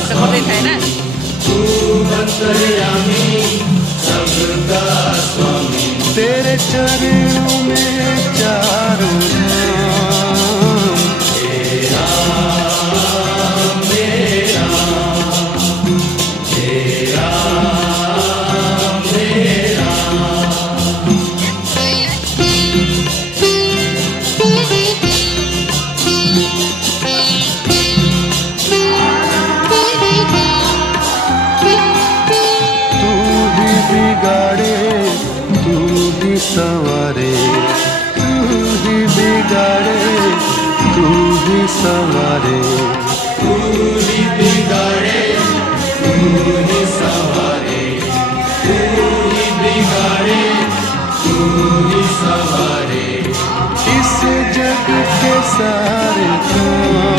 seperti saya. तेरे चरणों में चारों धाम तू ही बिगाड़े तू ही संवारे तू ही बिगाड़े तू ही संवारे तू ही बिगाड़े तू ही संवारे तू ही बिगाड़े तू ही संवारे इस जग के सारे काम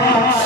Bye.